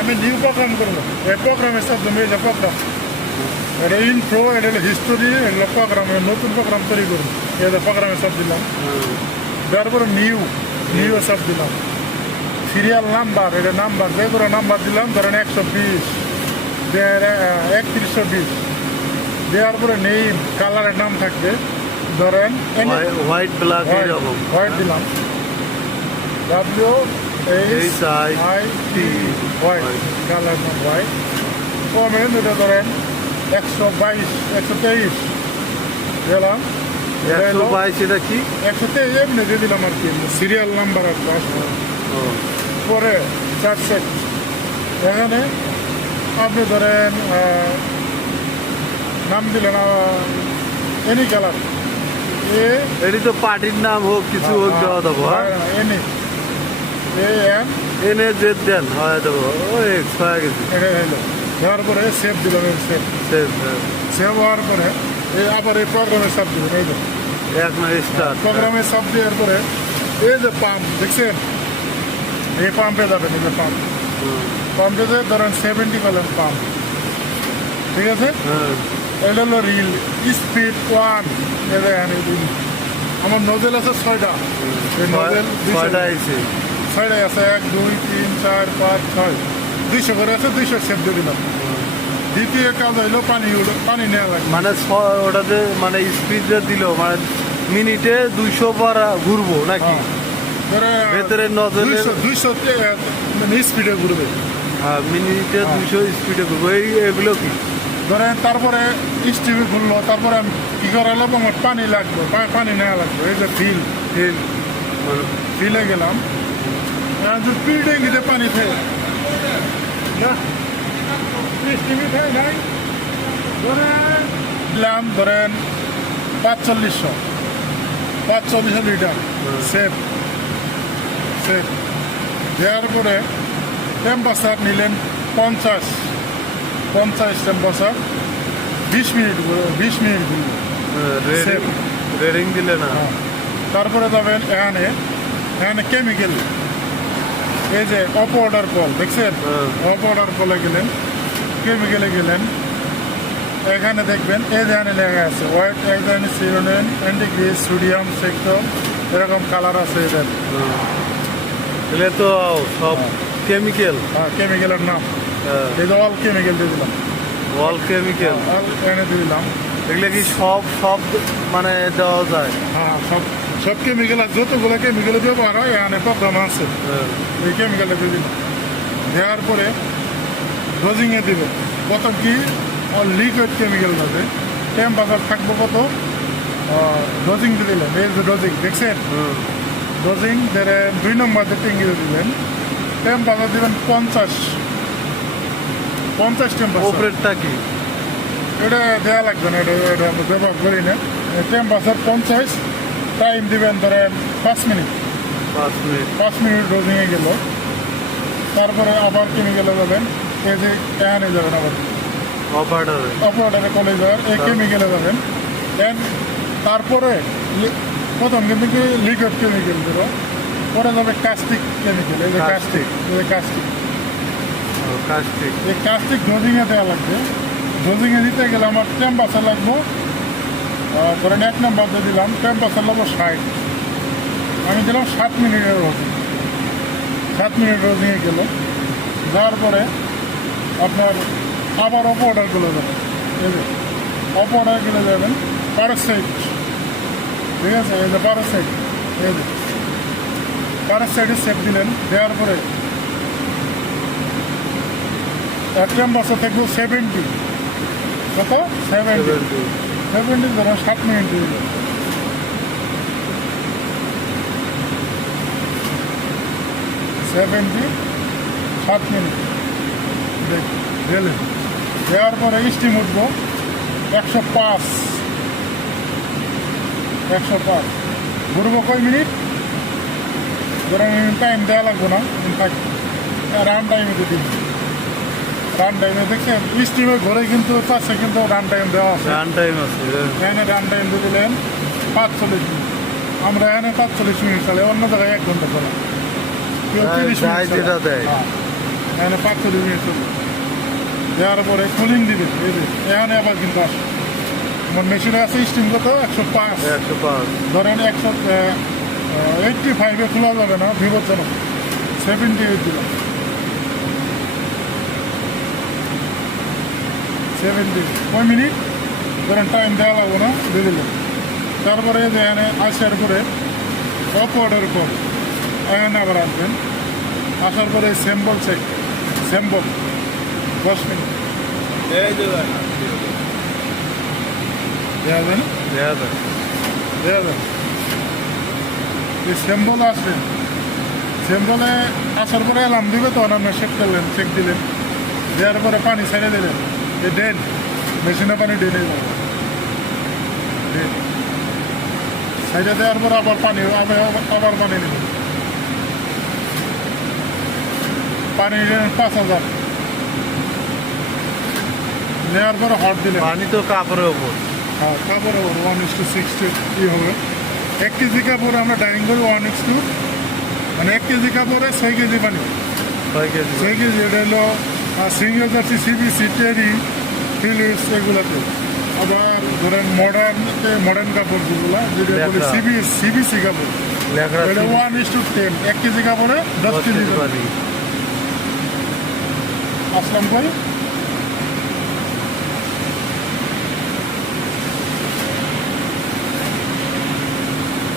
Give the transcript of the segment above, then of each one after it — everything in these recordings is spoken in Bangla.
আমি নিউ প্রোগ্রাম করবো, এই প্রোগ্রামের শব্দ মেয়ে প্রোগ্রাম, এটা ইনফ্রো, এটা হলো হিস্টোরি, এটা প্রোগ্রাম, নতুন প্রোগ্রাম তৈরি করবো, এটা প্রোগ্রামের সব দিলাম। তারপরে নিউ সব দিলাম। সিরিয়াল নাম্বার, এটা নাম্বার, যে কোনো নাম্বার দিলাম, ধরেন 120, 3120, দেওয়ার পরে নেম, কালারের নাম থাকবে, ধরেন হোয়াইট ব্ল্যাক এরকম, হোয়াইট দিলাম, WHIT, হোয়াইট, কালার নাম হোয়াইট। কমেন্ট এটা ধরেন 122, 123 দিলাম। 122 এটা কি? 123 এমনি দিয়ে দিলাম আর কি, সিরিয়াল নাম্বার আসবে। পরে চার সেট, এখানে আপনি ধরেন নাম দিলেন এনি কালার, এটি তো পার্টির নাম হোক কিছু হোক দেওয়া দেবো। এনি এনে যে দেন হয় দেবো, ওই হয়ে গেছে। এটাই হইলো, দেওয়ার পরে সেভ দিলাম, সেভ হওয়ার পরে আবার এই প্রোগ্রামের সব দিবেন, এই তো প্রোগ্রামের সব দেওয়ার পরে এই যে পাম্প দেখছেন, এই পাম্পে যাবেন, এই যে পাম্পে যে ধরেন 70 কলেন পাম্প, ঠিক আছে। এটা হলো রিল স্পিড 1, আমার নজেল আছে 6টা, ছয়টাই আছে, 1 2 3 4 5 6, 200 করে আছে, 200 সেভ দিয়ে দিলাম। দ্বিতীয় কাজ হইলো পানি নেওয়া লাগবে, মানে ওটাতে মানে স্পিড দিল, মানে মিনিটে 200 বার ঘুরবো নাকি? ভেতরে নজলে 200 মানে স্পিডে ঘুরবে, মিনিটে 200 স্পিডে ঘুরবো। এগুলো কি ধরেন তারপরে স্টিভে ঘুরলো, তারপরে কি করা হলো, আমার পানি লাগবে, পানি নেওয়া লাগবে। এই যে ফিলে গেলাম, স্পিডে গিয়ে পানি খেয়ে দিলাম, ধরেন 4500 লিটার সেফ দেওয়ার পরে টেম্পারেচার নিলেন 50 টেম্পারেচার, 20 মিনিট ঘুরবে, রেডিং দিলে না। তারপরে যাবেন এখানে কেমিক্যাল, এই যে অফ অর্ডার কল দেখছেন, অফ অর্ডার কলে গেলেন, কেমিক্যালে গেলেন, এখানে দেখবেন এই যে লেখা আছে হোয়াইট সিরোনিন, অ্যান্টিগ্রিস, সোডিয়াম সেক্টর, এরকম কালার আছে এদের। এগুলো তো সব কেমিক্যাল, কেমিক্যালের নাম, এই যে অল কেমিক্যাল দিয়ে দিলাম, অল কেমিক্যাল এনে দিয়ে দিলাম। এগুলো কি সব মানে দেওয়া যায়? হ্যাঁ, সব কেমিক্যাল, যতগুলো কেমিক্যাল ব্যবহার হয় এখানে প্রোগ্রাম আছে, এই কেমিক্যালটা দিয়ে দিলাম। দেওয়ার পরে ডোজিংয়ে দিবে, প্রথম কি লিকুইড কেমিক্যাল যাবে, টেম্পারেচার থাকবো কত, ডোজিং দিয়ে দিলেন, এই যে ডোজিং দেখছেন, ডোজিং 2 নম্বর ট্যাঙ্কিতে দিলেন, টেম্পারেচার দিবেন 50 টেম্পারেচার। ওপরেরটা কি এটা দেওয়া লাগবে না, এটা আমরা ব্যবহার করি না। টেম্পারেচার 50, টাইম দিবেন ধরেন 5 মিনিট ডোজিংয়ে গেল। তারপরে আবার কেমিক্যালে যাবেন, এই যে এখানে যাবেন, আবার অপারেটারে কলে যাবেন, এই কেমিক্যালে যাবেন। দেন তারপরে প্রথম কিন্তু কি লিকুইড কেমিক্যাল দিল, পরে যাবে কাস্টিক কেমিক্যাল, এই যে কাস্টিক এই কাস্টিক ডোজিংয়ে দেওয়া লাগবে। ডোজিংয়ে দিতে গেলে আমার টেম্পারেচার লাগবো, ধরেন 1 নম্বর দিয়ে দিলাম, টেম্পারেচার লাগবো 60, আমি দিলাম 7 মিনিটের ডোজিং, 7 মিনিট ডোজিংয়ে গেল। যাওয়ার পরে আপনার আবার অফ অর্ডার করে যাবেন, এই যে অফ অর্ডার করে যাবেন, প্যারাসাইট, ঠিক আছে, এই যে প্যারাসাইট, এই যে প্যারাসাইটে সেট দিলেন। দেওয়ার পরে টেম্পারেচার থাকবে 70, কত 70 ধরেন 7 মিনিট দিয়ে দিলেন। 7 মিনিট দিলেন। দেওয়ার পরে স্টিম উঠবো 105, ঘুরবো কয় মিনিট, ধরেন টাইম দেওয়া লাগবে না, ইনফ্যাক্ট রান টাইমে দিয়ে দিন, রান টাইমে দেখছেন স্টিমে ঘরে কিন্তু 4 সেকেন্ড রান টাইম দেওয়া আছে, এখানে রান টাইম দিয়ে দিলেন 45 মিনিট। আমরা এখানে 45 মিনিট চালাই, অন্য জায়গায় 1 ঘন্টা চলে, 30 মিনিট। এখানে 45 মিনিট চলবে। দেওয়ার পরে কুলিং দিবে, এই যে এখানে আবার কিন্তু আসে আমার মেশিনে আছে স্টিম কত 105। 105 ধরেন 185-এ খোলা যাবে না, বিপজ্জনক। 78 দিলাম, 70 কয় মিনিট ধরেন টাইম দেওয়া লাগবে না, দিয়ে দিলাম। তারপরে যে এখানে আসার পরে অপওয়ার্ডের পর এখানে আবার আসবেন, আসার পরে স্যাম্বল চেক, স্যাম্বল 10 মিনিট দেওয়া যাবে না, দেওয়া যাবে। এই স্যাম্বল আসবেন, স্যাম্বলে আসার পরে অ্যালার্ম দিবে, তখন আপনি চেক করলেন, চেক দিলেন, দেওয়ার পরে পানি ছেড়ে দিলেন, এই ডেন মেশিনে পানি ডেনে যাবে, ডেন সাইডে দেওয়ার পর আবার পানি, আবার পানি নেবেন, পানি নেবেন 5000, নেওয়ার পরে হট দিলেন। পানি তো কাপড়ের উপর। হ্যাঁ, কাপড় 1:60 ই হবে। 1 কেজি কাপড়ে আমরা ডাইনিং করি 1:2, মানে 1 কেজি কাপড়ে 6 কেজি পানি। 6 কেজি 6 কেজি এটা হলো সিঙ্গেল জার্সি, সিবিসি, টেরি, ফিলিপস এগুলোতে। আবার ধরেন মডার্ন কাপড় যেগুলো, যেটা বলি সিবিসি কাপড়, লেখা এটা 1:10। 1 কেজি কাপড়ে 10 কেজি পানি। পানি। আসলাম কই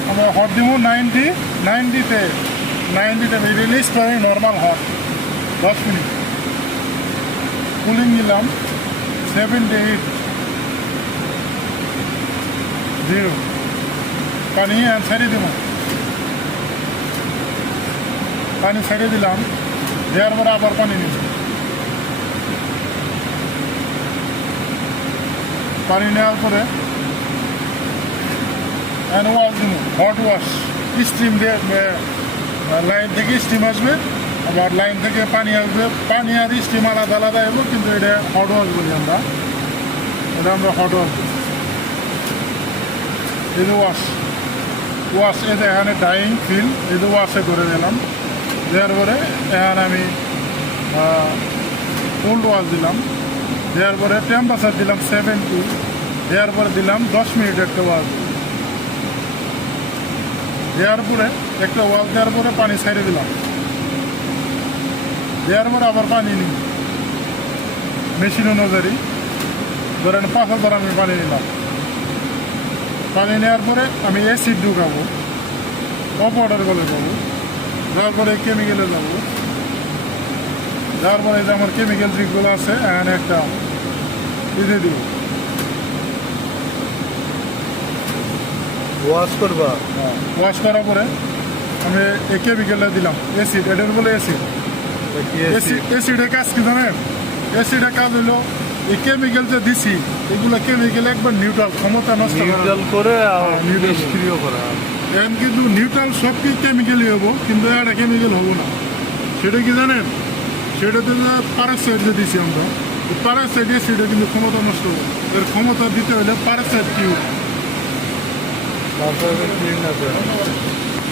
আমরা হট দিব 90-তে রিলিজ করে নর্মাল হট 10 মিনিট। কুলিং দিলাম 78 0, পানি ছেড়ে দিব, পানি ছেড়ে দিলাম, দেওয়ার পরে আবার পানি নিব, পানি নেওয়ার পরে হ্যান্ড ওয়াশ দিব, হট ওয়াশ, স্টিম দিয়ে, লাইন থেকে স্টিম আসবে, আবার লাইন থেকে পানি আসবে, পানি আর স্টিম আলাদা আলাদা এবো, কিন্তু এটা হট ওয়াশ বলি আমরা, এটা আমরা হট ওয়াশ বলি। এই যে ওয়াশ এই যে এখানে ডাইং ফিল, এই যে ওয়াশে করে দিলাম, দেওয়ার পরে এখানে আমি কোল্ড ওয়াশ দিলাম, দেওয়ার পরে টেম্পারেচার দিলাম 70, দেওয়ার পরে দিলাম 10 মিনিট একটা ওয়াশ, দেওয়ার পরে একটা ওয়াশ দেওয়ার পরে পানি ছেড়ে দিলাম, দেওয়ার পরে আবার পানি নিই মেশিন অনুযায়ী, ধরেন 5000 আমি পানি নিলাম। পানি নেওয়ার পরে আমি অ্যাসিড ঢুকাবো, অপওয়ার্ডার গলে যাবো, যাওয়ার পরে কেমিক্যালে যাবো, যাওয়ার পরে যে আমার কেমিক্যাল যেগুলো আছে এখানে একটা দিয়ে দিব, ওয়াশ করবা। ওয়াশ করার পরে আমি এই কেমিক্যালটা দিলাম, অ্যাসিড, এটার বলে অ্যাসিড। অ্যাসিডের কাজ কি জানেন? অ্যাসিডের কাজ হলো এই কেমিক্যাল যে দিছি, এগুলো কেমিক্যাল একবার নিউট্রাল, ক্ষমতা নষ্ট করে নিউট্রাল নিষ্ক্রিয় করা। এখন কিন্তু নিউট্রাল সব কি কেমিক্যালই হবো, কিন্তু একটা কেমিক্যাল হবো না। সেটা কি জানেন? সেটাতে প্যারাসাইড যে দিছি আমরা, প্যারাসাইড অ্যাসিডে কিন্তু ক্ষমতা নষ্ট হবে। এর ক্ষমতা দিতে হলে প্যারাসাইড কি তারপরে ক্লিন আছে।